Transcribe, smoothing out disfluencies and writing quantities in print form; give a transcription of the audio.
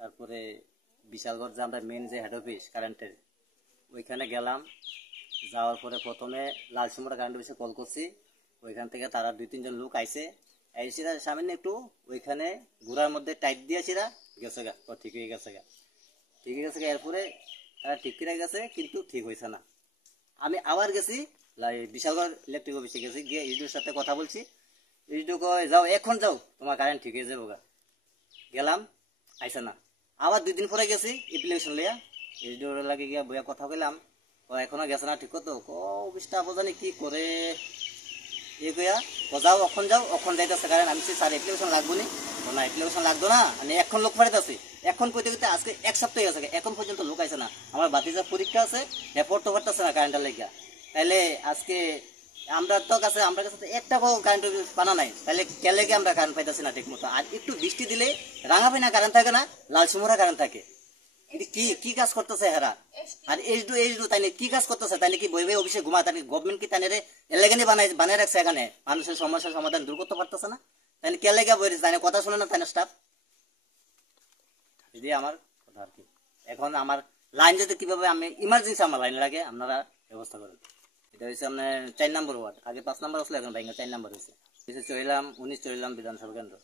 তারপরে বিশালগড় যে আমরা মেন যে হেড অফিস কারেন্টের ওইখানে গেলাম। যাওয়ার পরে প্রথমে লালসিমরা কারেন্ট অফিসে কল করছি। ওইখান থেকে তারা 2-3 জন লোক আইসে সামনে একটু ওইখানে ঘোড়ার মধ্যে টাইট দিয়েছিরা গেছে গা, ঠিক হয়ে গেছে গা, ঠিক হয়ে গেছে গা। এরপরে তারা ঠিক করে গেছে, কিন্তু ঠিক হয়েছে না। আমি আবার গেছি বিশালগড় ইলেকট্রিক অফিসে গেছি, গিয়ে ইসডুর সাথে কথা বলছি। ইসডু কয় যাও, এখন যাও, তোমার কারেন্ট ঠিক হয়ে যাবো গা। গেলাম, আইসে না। আবার 2 দিন পরে গেছি অ্যাপ্লিকেশন লইয়া, ইসডুর লাগে গিয়া বইয়া কথা কইলাম। এখনো গেছে না, ঠিক কত অফিসটা বোঝানি কি করে কইয়া যাও, অখন যাও, অখন যাইতেছে কারণ আমি স্যার অ্যাপ্লিকেশন লাগবো নি, না অ্যাপ্লিকেশন লাগতো না, আমি এখন লোক পাঠাইতেছি। এখন কইতে কইতে আজকে 1 সপ্তাহ হয়ে গেছে, এখন পর্যন্ত লোক আইসে না। আমার বাতিজা পরীক্ষা আছে, পড়তে পারতেছে না কারেন্টের লেগা। তাইলে আজকে আমরা কাছে একটা কারেন্ট পানা নাই, তাহলে কেলে আমরা কারেন্ট পাইতেছি না ঠিক মতো। আর একটু বৃষ্টি দিলে রাঙাপিনা কারেন্ট থাকে না, লাল সুমরা কারেন্ট থাকে। কি কি কাজ করতেছে হেরা? আর এইচডু তাই কি কাজ করতেছে? তাই কি বই বই অফিসে ঘুমা? তাই গভর্নমেন্ট কি তাই এলাকানি বানায় রাখছে এখানে? মানুষের সমস্যার সমাধান দূর করতে পারতেছে না? তাই কে লেগে বই তাই কথা শুনে না তাই স্টাফ? যদি আমার কথা আর কি, এখন আমার লাইন যদি কিভাবে আমি ইমার্জেন্সি আমার লাইন লাগে, আপনারা ব্যবস্থা করেন। এটা হচ্ছে আপনার 4 নম্বর ওয়ার্ড, আগে 5 নম্বর আসলে এখন 4 নম্বর হয়েছে। চলিলাম 19 চলিলাম বিধানসভা কেন্দ্র।